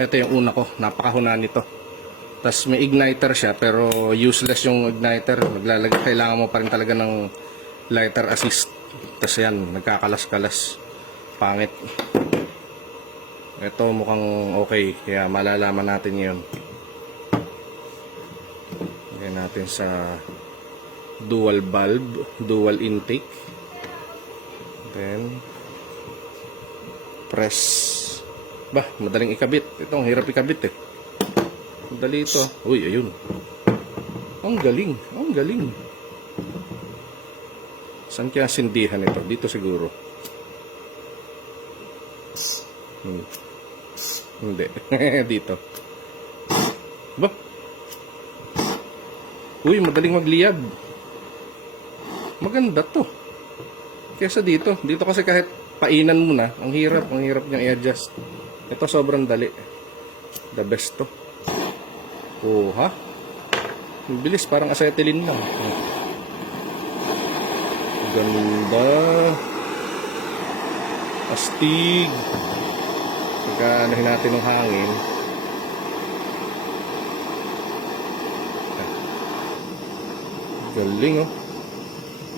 Ito yung una ko, napakahuna nito. Tapos may igniter siya pero useless yung igniter. Kailangan mo pa rin talaga ng lighter assist. Tapos yan, nagkakalas-kalas. Pangit. Ito mukhang okay, kaya malalaman natin yun. Lagyan natin sa dual bulb, dual intake. Then press. Bah, madaling ikabit. Ito, ang hirap ikabit eh. Madali ito. Uy, ayun. Ang galing. Ang galing. Saan kaya sindihan ito? Dito siguro. Hindi. Dito. Bah. Uy, madaling magliyab. Maganda to. Kesa dito. Dito kasi kahit painan mo na, ang hirap niyang i-adjust. Ito sobrang dali. The best to. Oh, ha? Ang bilis, parang acetylene lang. Ganda. Astig. Pagka-anahin natin ng hangin. Galing, oh.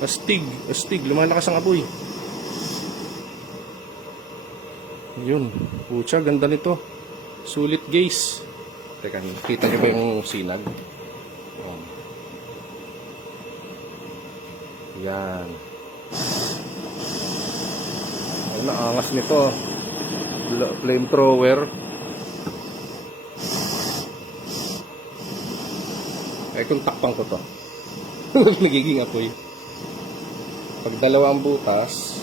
Astig, astig. Lumalakas ang apoy. Yun. Pucha, ganda nito. Sulit, guys. Teka, kita nyo ba yung sinag? Yan. Ay, naangas nito. Flamethrower. Ay, kung takpang ko to. Nagiging apoy. Pag dalawa ang butas.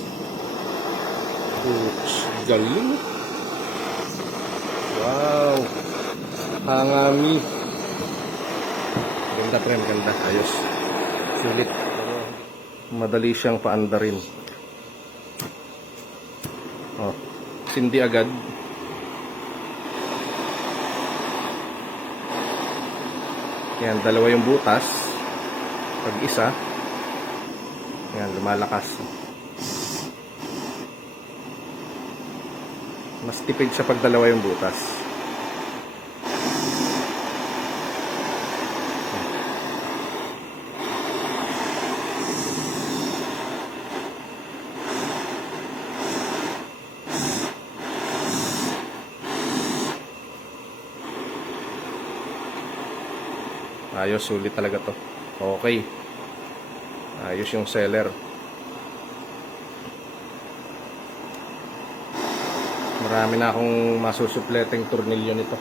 Ouch, galing. Wow. Hangami. Ganda pre, maganda. Ayos. Sulit. Madali siyang paandarin. Oh, sindi agad. Yan, dalawa yung butas. Pag isa, yan, lumalakas. Mas tipid siya pag dalawa yung butas. Ayos, sulit talaga to. Okay. Ayos yung seller. Marami na akong masusupleteng tornilyo nito.